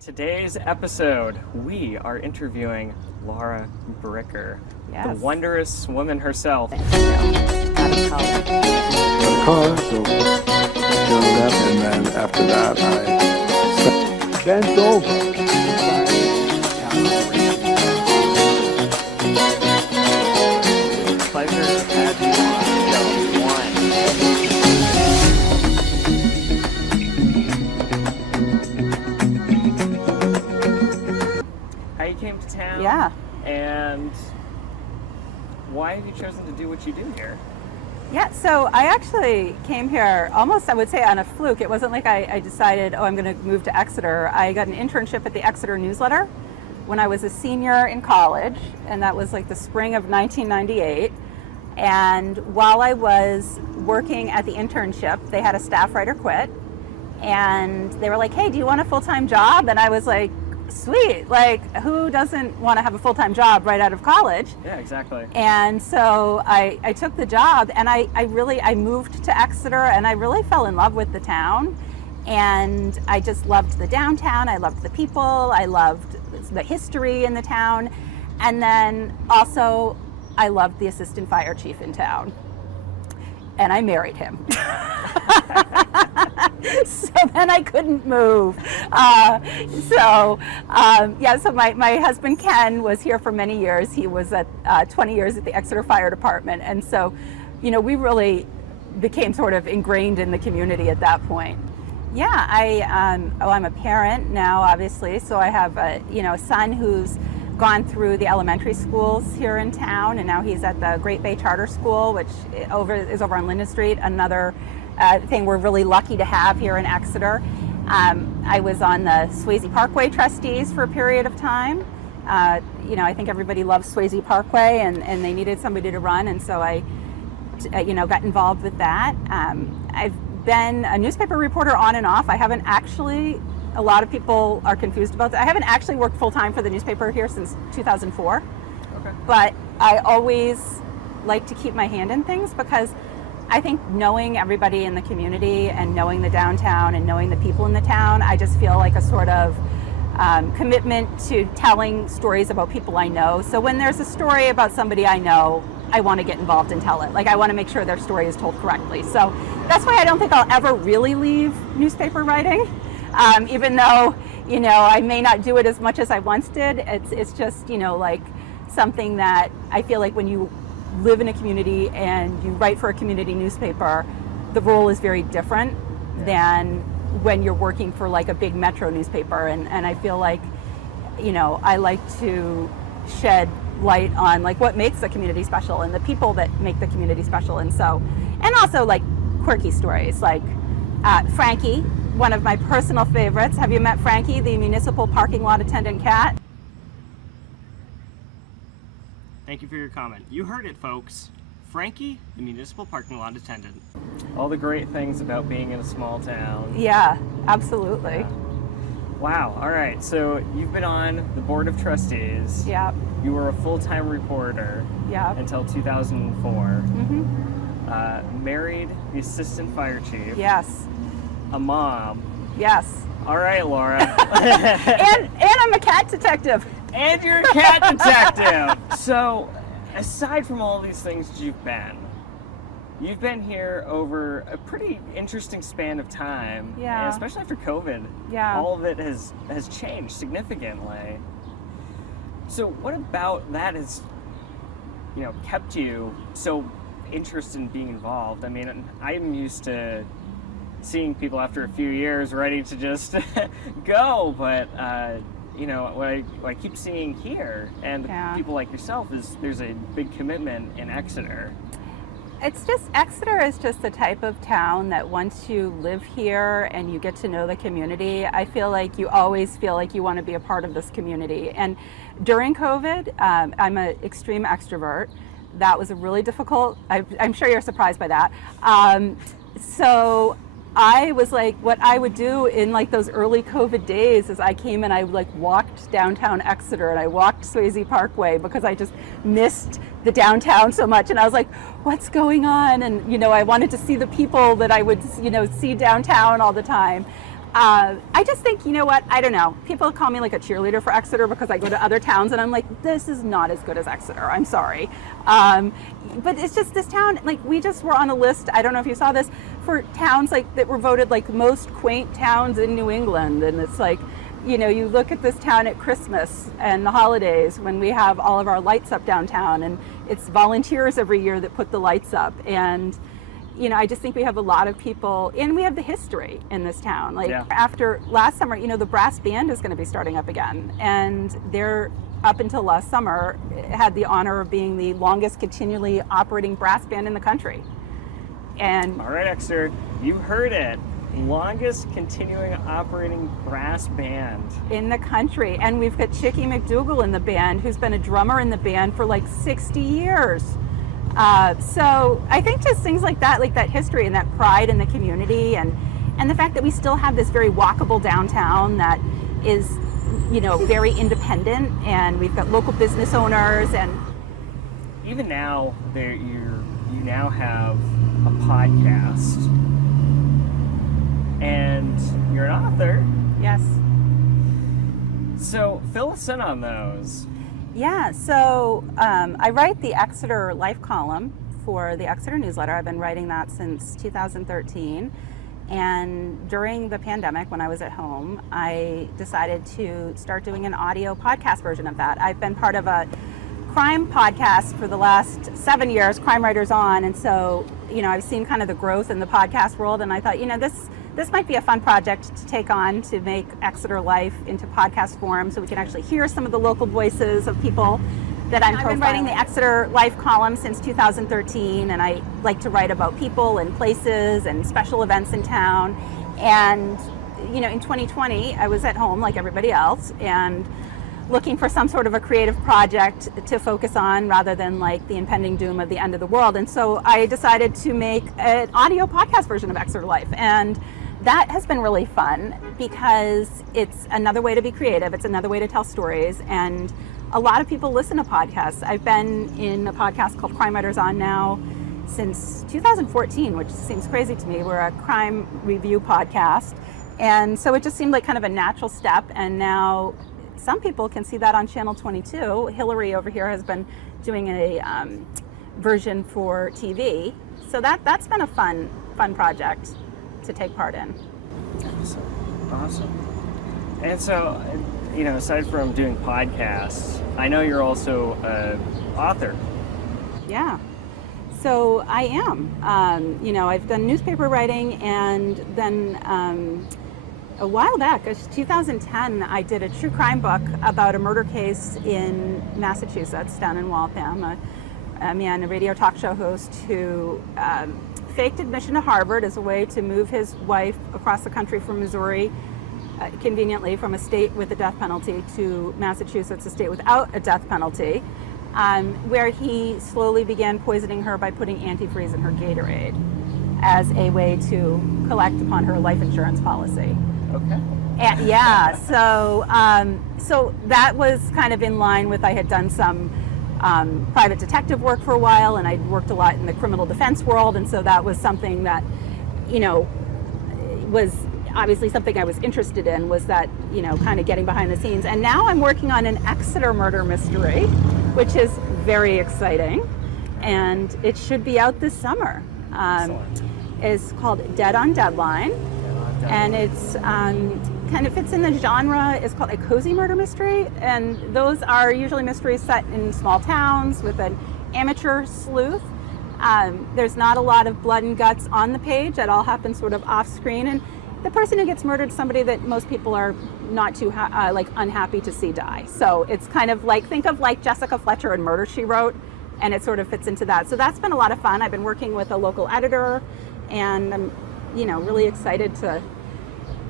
Today's episode, we are interviewing Lara Bricker, Yes. the wondrous woman herself. Out of college. Car, so showed up, and then after that I bent over. Pleasure to have you on show one. How you came to town? Yeah. And why have you chosen to do what you do here? Yeah, so I actually came here almost, I would say, on a fluke. It wasn't like I decided, I'm going to move to Exeter. I got an internship at the Exeter newsletter when I was a senior in college, and that was like the spring of 1998. And while I was working at the internship, they had a staff writer quit, and they were like, hey, do you want a full-time job? And I was like, sweet, like who doesn't want to have a full-time job right out of college? Yeah, exactly. And so I took the job, and I moved to Exeter, and I really fell in love with the town. And I just loved the downtown. I loved the people. I loved the history in the town. And then also I loved the assistant fire chief in town. And I married him. So then I couldn't move. So my husband Ken was here for many years. He was at 20 years at the Exeter Fire Department. And so, we really became sort of ingrained in the community at that point. Yeah, I'm a parent now, obviously. So I have a son who's gone through the elementary schools here in town, and now he's at the Great Bay Charter School, which is over on Linden Street, another thing we're really lucky to have here in Exeter. I was on the Swayze Parkway trustees for a period of time. I think everybody loves Swayze Parkway, and they needed somebody to run, and so I got involved with that. I've been a newspaper reporter on and off. I haven't actually, a lot of people are confused about that. I haven't actually worked full-time for the newspaper here since 2004. Okay. But I always like to keep my hand in things, because I think knowing everybody in the community and knowing the downtown and knowing the people in the town, I just feel like a sort of commitment to telling stories about people I know. So when there's a story about somebody I know, I want to get involved and tell it. Like, I want to make sure their story is told correctly. So that's why I don't think I'll ever really leave newspaper writing. Even though, I may not do it as much as I once did. It's just, like something that I feel like when you live in a community and you write for a community newspaper, the role is very different than when you're working for like a big metro newspaper. And I feel like, I like to shed light on like what makes the community special and the people that make the community special. And also like quirky stories, like Frankie, one of my personal favorites. Have you met Frankie, the municipal parking lot attendant cat? Thank you for your comment. You heard it, folks. Frankie, the municipal parking lot attendant. All the great things about being in a small town. Yeah, absolutely. Yeah. Wow. All right. So you've been on the board of trustees. Yeah. You were a full-time reporter. Yeah. Until 2004. Mm-hmm. Married the assistant fire chief. Yes. A mom. Yes. All right, Laura. and I'm a cat detective. And you're a cat detective. So, aside from all these things you've been here over a pretty interesting span of time. Yeah. And especially after COVID. Yeah. All of it has changed significantly. So, what about that has, kept you so interested in being involved? I mean, I'm used to seeing people after a few years ready to just go, but what I keep seeing here and people like yourself is there's a big commitment in Exeter. Exeter is just the type of town that once you live here and you get to know the community, I feel like you always feel like you want to be a part of this community. And during COVID, I'm an extreme extrovert. That was a really difficult, I'm sure you're surprised by that. So I was like, what I would do in like those early COVID days is I came and I like walked downtown Exeter and I walked Swayze Parkway because I just missed the downtown so much. And I was like, what's going on? And, I wanted to see the people that I would, see downtown all the time. I just think, you know what, I don't know. People call me like a cheerleader for Exeter because I go to other towns and I'm like, this is not as good as Exeter. I'm sorry. But it's just this town, like we just were on a list, I don't know if you saw this, for towns like that were voted like most quaint towns in New England. And it's like, you know, you look at this town at Christmas and the holidays when we have all of our lights up downtown, and it's volunteers every year that put the lights up. And you know, I just think we have a lot of people, and we have the history in this town. Like after last summer, you know, the brass band is going to be starting up again, and they're up until last summer had the honor of being the longest continually operating brass band in the country. And all right, Exeter, you heard it. Longest continuing operating brass band in the country. And we've got Chicky McDougal in the band, who's been a drummer in the band for like 60 years. So I think just things like that history and that pride in the community, and the fact that we still have this very walkable downtown that is, you know, very independent, and we've got local business owners, and even now you now have a podcast and you're an author. Yes. So fill us in on those. Yeah, so I write the Exeter Life column for the Exeter newsletter. I've been writing that since 2013. And during the pandemic, when I was at home, I decided to start doing an audio podcast version of that. I've been part of a crime podcast for the last 7 years, Crime Writers On. And so, you know, I've seen kind of the growth in the podcast world. And I thought, you know, this might be a fun project to take on, to make Exeter Life into podcast form so we can actually hear some of the local voices of people that I've been writing the Exeter Life column since 2013, and I like to write about people and places and special events in town. And, you know, in 2020, I was at home like everybody else and looking for some sort of a creative project to focus on rather than like the impending doom of the end of the world. And so I decided to make an audio podcast version of Exeter Life. And that has been really fun because it's another way to be creative. It's another way to tell stories. And a lot of people listen to podcasts. I've been in a podcast called Crime Writers On now since 2014, which seems crazy to me. We're a crime review podcast. And so it just seemed like kind of a natural step. And now some people can see that on Channel 22. Hillary over here has been doing a version for TV. So that's been a fun project to take part in. Awesome. And so, you know, aside from doing podcasts, I know you're also an author. Yeah. So I am. You know, I've done newspaper writing, and then a while back, 2010, I did a true crime book about a murder case in Massachusetts, down in Waltham. A man, a radio talk show host, who faked admission to Harvard as a way to move his wife across the country from Missouri, conveniently from a state with a death penalty, to Massachusetts, a state without a death penalty, where he slowly began poisoning her by putting antifreeze in her Gatorade as a way to collect upon her life insurance policy. Okay. And, yeah, so that was kind of in line with, I had done some private detective work for a while, and I'd worked a lot in the criminal defense world, and so that was something that, you know, was obviously something I was interested in, was that, you know, kind of getting behind the scenes. And now I'm working on an Exeter murder mystery, which is very exciting, and it should be out this summer. It's called Dead on Deadline, and it's kind of fits in the genre. It's called a cozy murder mystery, and those are usually mysteries set in small towns with an amateur sleuth. There's not a lot of blood and guts on the page. That all happens sort of off screen, and the person who gets murdered is somebody that most people are not too unhappy to see die. So it's kind of like, think of like Jessica Fletcher in Murder, She Wrote, and it sort of fits into that. So that's been a lot of fun. I've been working with a local editor, and I'm, you know, really excited to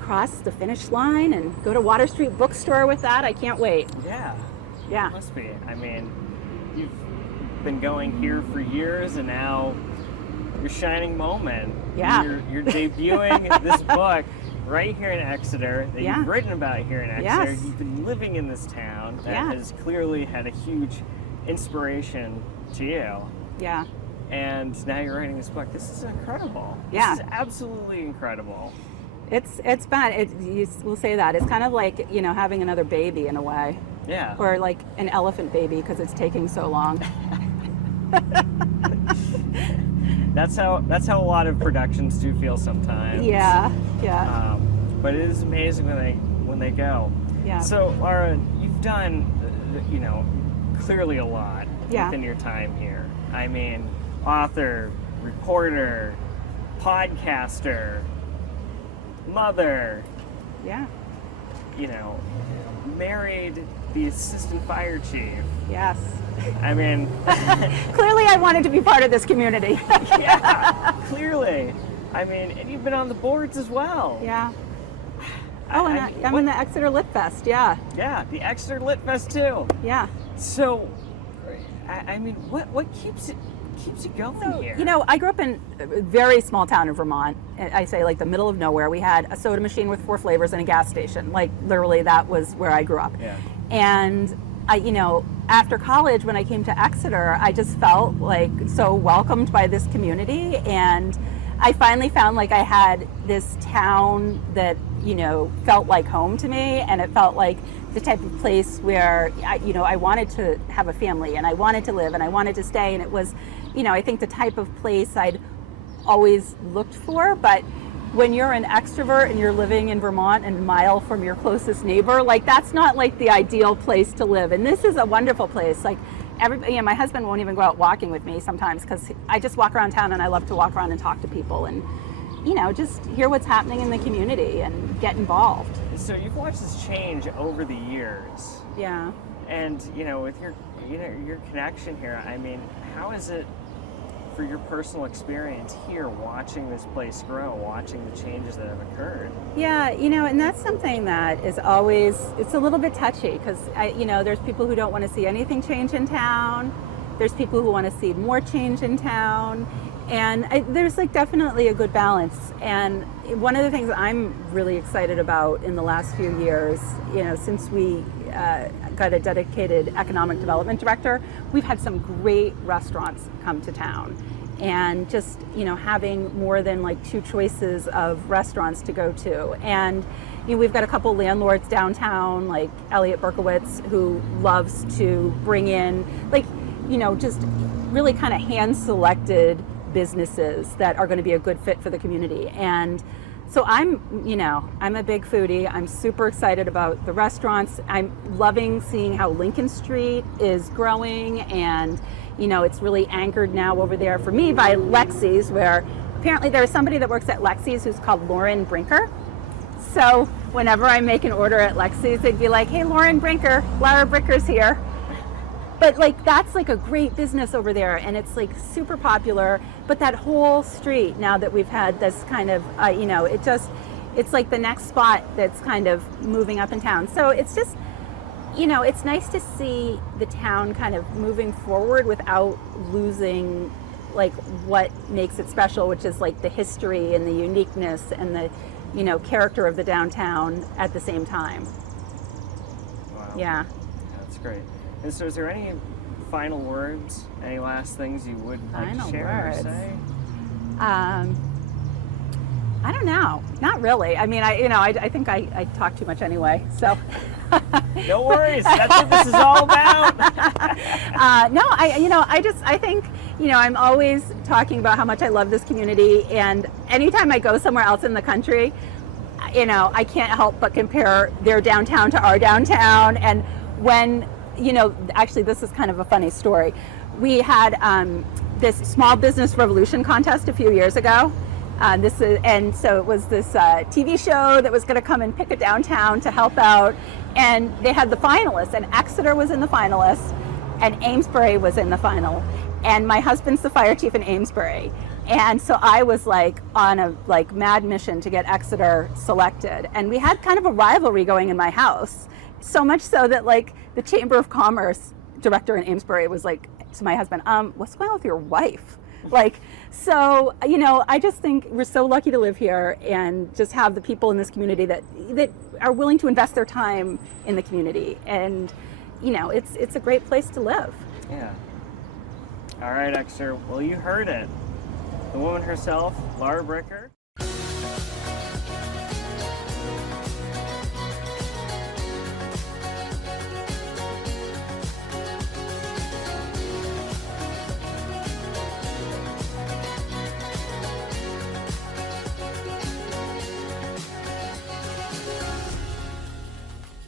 cross the finish line and go to Water Street Bookstore with that. I can't wait. Yeah. It must be. I mean, you've been going here for years, and now your shining moment. Yeah. You're debuting this book right here in Exeter that you've written about here in Exeter. Yes. You've been living in this town that has clearly had a huge inspiration to you. Yeah. And now you're writing this book. This is incredible. Yeah. This is absolutely incredible. It's bad. We'll say that it's kind of like having another baby in a way, Yeah. or like an elephant baby because it's taking so long. That's how a lot of productions do feel sometimes. Yeah. But it is amazing when they go. Yeah. So Lara, you've done clearly a lot Yeah. within your time here. I mean, author, reporter, podcaster, mother, Yeah. married the assistant fire chief. Yes. I mean, Clearly, I wanted to be part of this community. yeah, clearly. I mean, and you've been on the boards as well. Yeah. Oh, and I'm in the Exeter Lit Fest. Yeah. Yeah, the Exeter Lit Fest too. Yeah. So, I mean, what keeps it going here? I grew up in a very small town in Vermont. I say like the middle of nowhere. We had a soda machine with 4 flavors and a gas station. Like literally, that was where I grew up. Yeah. And after college, when I came to Exeter, I just felt like so welcomed by this community, and I finally found like I had this town that felt like home to me, and it felt like the type of place where I wanted to have a family, and I wanted to live, and I wanted to stay, and it was, I think the type of place I'd always looked for. But when you're an extrovert and you're living in Vermont and a mile from your closest neighbor, like that's not like the ideal place to live. And this is a wonderful place. Like everybody, my husband won't even go out walking with me sometimes because I just walk around town, and I love to walk around and talk to people and just hear what's happening in the community and get involved. So you've watched this change over the years. Yeah. And with your connection here, I mean, how is it for your personal experience here, watching this place grow, watching the changes that have occurred? Yeah, and that's something that is always, it's a little bit touchy because, there's people who don't want to see anything change in town. There's people who want to see more change in town. And there's like definitely a good balance. And one of the things I'm really excited about in the last few years, since we got a dedicated economic development director, we've had some great restaurants come to town. And just, having more than like 2 choices of restaurants to go to. And we've got a couple landlords downtown, like Elliot Berkowitz, who loves to bring in just really kind of hand-selected businesses that are going to be a good fit for the community. And so I'm a big foodie. I'm super excited about the restaurants. I'm loving seeing how Lincoln Street is growing, and it's really anchored now over there for me by Lexi's, where apparently there's somebody that works at Lexi's who's called Lauren Brinker. So whenever I make an order at Lexi's, they'd be like, "Hey, Lauren Brinker, Lara Brinker's here." But like that's like a great business over there, and it's like super popular. But that whole street, now that we've had this kind of, it's like the next spot that's kind of moving up in town. So it's just, it's nice to see the town kind of moving forward without losing like what makes it special, which is like the history and the uniqueness and the, character of the downtown at the same time. Wow. Yeah. That's great. And so is there any final words, any last things you would like to share or say? I don't know. Not really. I mean, I think I talk too much anyway, so. No worries. That's what this is all about. No, I think, I'm always talking about how much I love this community, and anytime I go somewhere else in the country, I can't help but compare their downtown to our downtown. And when, actually this is kind of a funny story. We had this small business revolution contest a few years ago. So it was this TV show that was going to come and pick a downtown to help out, and they had the finalists, and Exeter was in the finalists, and Amesbury was in the final, and my husband's the fire chief in Amesbury, and so I was like on a mad mission to get Exeter selected, and we had kind of a rivalry going in my house, so much so that like the Chamber of Commerce director in Amesbury was like to my husband, what's going on with your wife? So, I just think we're so lucky to live here and just have the people in this community that are willing to invest their time in the community. And, it's a great place to live. Yeah. All right, Exeter. Well, you heard it. The woman herself, Lara Bricker.